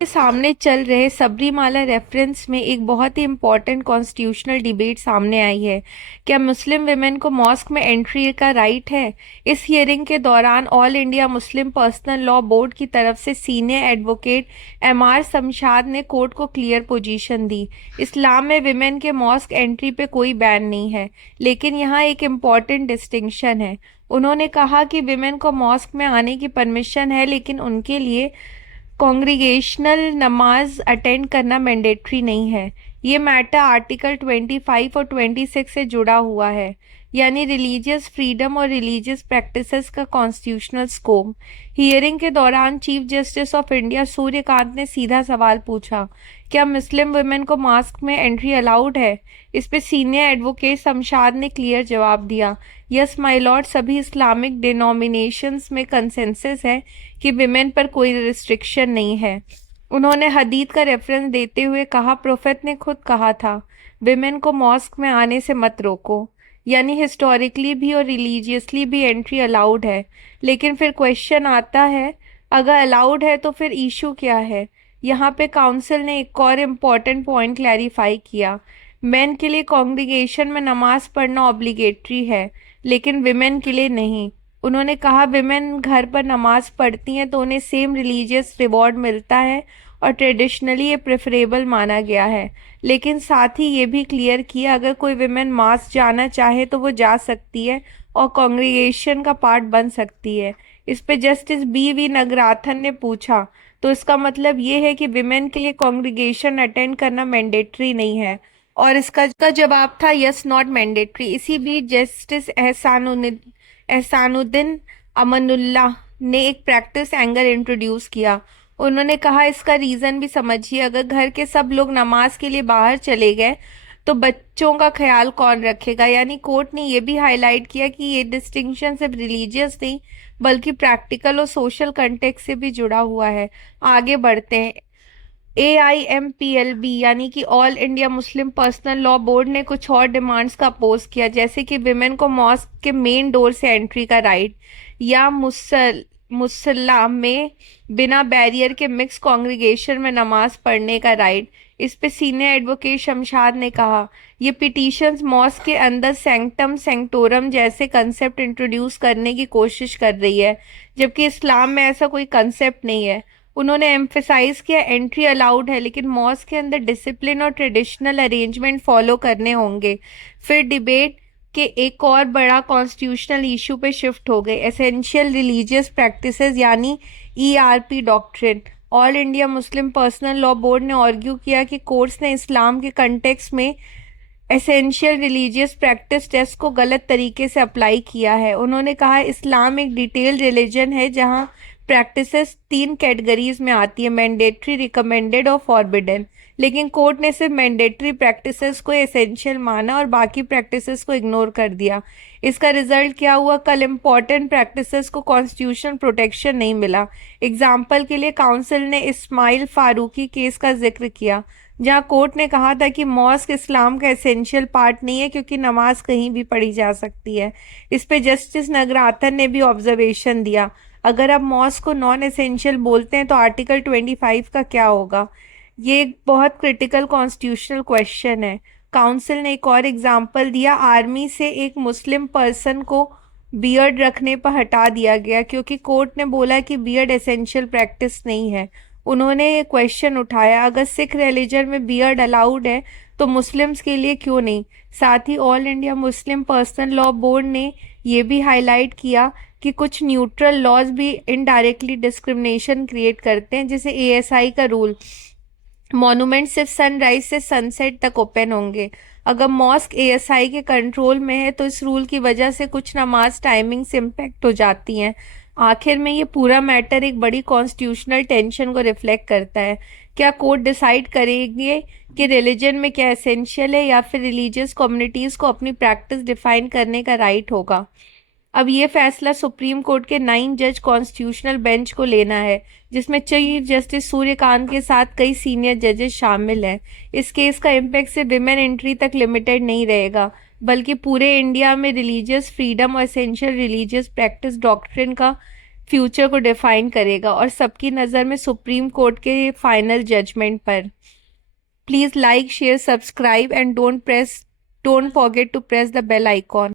के सामने चल रहे सबरीमाला रेफरेंस में एक बहुत ही इम्पोर्टेंट कॉन्स्टिट्यूशनल डिबेट सामने आई है। क्या मुस्लिम विमेन को मॉस्क में एंट्री का राइट है? इस हियरिंग के दौरान all India Muslim personal law board की तरफ से सीनियर एडवोकेट एमआर शमशाद ने कोर्ट को क्लियर पोजीशन दी। इस्लाम में विमेन के मॉस्क एंट्री पे कोई बैन नहीं है, लेकिन यहाँ एक इम्पॉर्टेंट डिस्टिंक्शन है। उन्होंने कहा कि विमेन को मॉस्क में आने की परमिशन है, लेकिन उनके लिए कॉन्ग्रीगेशनल नमाज अटेंड करना मैंडेटरी नहीं है। ये मैटर आर्टिकल 25 और 26 से जुड़ा हुआ है, यानी रिलीजियस फ्रीडम और रिलीजियस प्रैक्टिसेस का कॉन्स्टिट्यूशनल स्कोप। हियरिंग के दौरान chief justice of India Suryakant ने सीधा सवाल पूछा, क्या मुस्लिम वुमेन को मास्क में एंट्री अलाउड है? इस पे सीनियर एडवोकेट शमशाद ने क्लियर जवाब दिया, यस माय लॉर्ड, सभी इस्लामिक डिनोमिनेशंस में कंसेंसस है कि विमेन पर कोई रिस्ट्रिक्शन नहीं है। उन्होंने हदीत का रेफरेंस देते हुए कहा, प्रोफेट ने खुद कहा था, विमेन को मॉस्क में आने से मत रोको। यानी हिस्टोरिकली भी और रिलीजियसली भी एंट्री अलाउड है। लेकिन फिर क्वेश्चन आता है, अगर अलाउड है तो फिर इशू क्या है? यहाँ पे काउंसिल ने एक और इम्पॉर्टेंट पॉइंट क्लैरिफाई किया। मेन के लिए कॉन्ग्रीगेशन में नमाज पढ़ना ऑब्लिगेटरी है, लेकिन विमेन के लिए नहीं। उन्होंने कहा, विमेन घर पर नमाज पढ़ती हैं तो उन्हें सेम रिलीजियस रिवॉर्ड मिलता है और ट्रेडिशनली ये प्रेफरेबल माना गया है। लेकिन साथ ही ये भी क्लियर किया, अगर कोई विमेन मास जाना चाहे तो वो जा सकती है और कॉन्ग्रीगेशन का पार्ट बन सकती है। इस पे जस्टिस बी नगराथन ने पूछा, तो इसका मतलब ये है कि विमेन के लिए कॉन्ग्रीगेशन अटेंड करना मैंडेटरी नहीं है? और इसका जवाब था, यस, नॉट मैंडेटरी। इसी बीच जस्टिस एहसानुद्दीन अमनुल्लाह ने एक प्रैक्टिस एंगल इंट्रोड्यूस किया। उन्होंने कहा, इसका रीज़न भी समझिए, अगर घर के सब लोग नमाज के लिए बाहर चले गए तो बच्चों का ख्याल कौन रखेगा? यानी कोर्ट ने यह भी हाईलाइट किया कि ये डिस्टिंक्शन सिर्फ रिलीजियस नहीं बल्कि प्रैक्टिकल और सोशल कंटेक्स्ट से भी जुड़ा हुआ है। आगे बढ़ते हैं। AIMPLB यानी कि all India Muslim personal law board ने कुछ और डिमांड्स का अपोज किया, जैसे कि विमेन को मॉस्क के मेन डोर से एंट्री का राइट, या मुसल्ला में बिना बैरियर के मिक्स कॉन्ग्रीगेशन में नमाज पढ़ने का राइट। इस पे सीनियर एडवोकेट शमशाद ने कहा, ये पिटीशंस मॉस्क के अंदर सेंक्टम सेंक्टोरम जैसे कंसेप्ट इंट्रोड्यूस करने की कोशिश कर रही है, जबकि इस्लाम में ऐसा कोई कंसेप्ट नहीं है। उन्होंने एम्फेसाइज किया, एंट्री अलाउड है, लेकिन मॉस्क के अंदर डिसिप्लिन और ट्रेडिशनल अरेंजमेंट फॉलो करने होंगे। फिर डिबेट के एक और बड़ा कॉन्स्टिट्यूशनल इशू पे शिफ्ट हो गए, एसेंशियल रिलीजियस प्रैक्टिसेस यानी ERP doctrine. All India Muslim personal law board ने आर्ग्यू किया कि कोर्ट्स ने इस्लाम के कंटेक्स्ट में एसेंशियल रिलीजियस प्रैक्टिस टेस्ट को गलत तरीके से अप्लाई किया है। उन्होंने कहा, इस्लाम एक डिटेल्ड रिलीजन है जहां प्रैक्टिसेस 3 कैटेगरीज में आती है, मैंडेटरी, रिकमेंडेड और फॉरबिडन। लेकिन कोर्ट ने सिर्फ मैंडेटरी प्रैक्टिसेस को एसेंशियल माना और बाकी प्रैक्टिसेस को इग्नोर कर दिया। इसका रिजल्ट क्या हुआ? कल इम्पॉर्टेंट प्रैक्टिसेस को कॉन्स्टिट्यूशनल प्रोटेक्शन नहीं मिला। एग्जाम्पल के लिए काउंसिल ने इस्माइल फारूकी केस का जिक्र किया, जहां कोर्ट ने कहा था कि मॉस्क इस्लाम का एसेंशियल पार्ट नहीं है क्योंकि नमाज कहीं भी पढ़ी जा सकती है। इस पे जस्टिस नगराथन ने भी ऑब्जर्वेशन दिया, अगर आप मॉस्क को नॉन एसेंशियल बोलते हैं तो आर्टिकल 25 का क्या होगा? ये एक बहुत क्रिटिकल कॉन्स्टिट्यूशनल क्वेश्चन है। काउंसिल ने एक और एग्जाम्पल दिया, आर्मी से एक मुस्लिम पर्सन को बियर्ड रखने पर हटा दिया गया क्योंकि कोर्ट ने बोला कि बियर्ड एसेंशियल प्रैक्टिस नहीं है। उन्होंने ये क्वेश्चन उठाया, अगर सिख रिलीजन में बियर्ड अलाउड है तो मुस्लिम्स के लिए क्यों नहीं? साथ ही all India Muslim personal law board ने ये भी हाईलाइट किया कि कुछ न्यूट्रल लॉज भी इनडायरेक्टली डिस्क्रिमिनेशन क्रिएट करते हैं, जैसे ASI का रूल, मॉन्यूमेंट सिर्फ सनराइज से सनसेट तक ओपन होंगे। अगर मॉस्क ASI के कंट्रोल में है तो इस रूल की वजह से कुछ नमाज टाइमिंग से इम्पेक्ट हो जाती हैं। आखिर में ये पूरा मैटर एक बड़ी कॉन्स्टिट्यूशनल टेंशन को रिफ्लेक्ट करता है। क्या कोर्ट डिसाइड करेंगे कि रिलीजन में क्या एसेंशियल है, या फिर रिलीजियस कम्युनिटीज़ को अपनी प्रैक्टिस डिफाइन करने का राइट होगा? अब ये फैसला सुप्रीम कोर्ट के 9 जज कॉन्स्टिट्यूशनल बेंच को लेना है, जिसमें चीफ जस्टिस सूर्यकांत के साथ कई सीनियर जजेस शामिल हैं। इस केस का इम्पैक्ट सिर्फ विमेन एंट्री तक लिमिटेड नहीं रहेगा, बल्कि पूरे इंडिया में रिलीजियस फ्रीडम और एसेंशियल रिलीजियस प्रैक्टिस डॉक्ट्रिन का फ्यूचर को डिफाइन करेगा और सबकी नज़र में सुप्रीम कोर्ट के फाइनल जजमेंट पर। Please like share subscribe and don't forget to press the bell icon.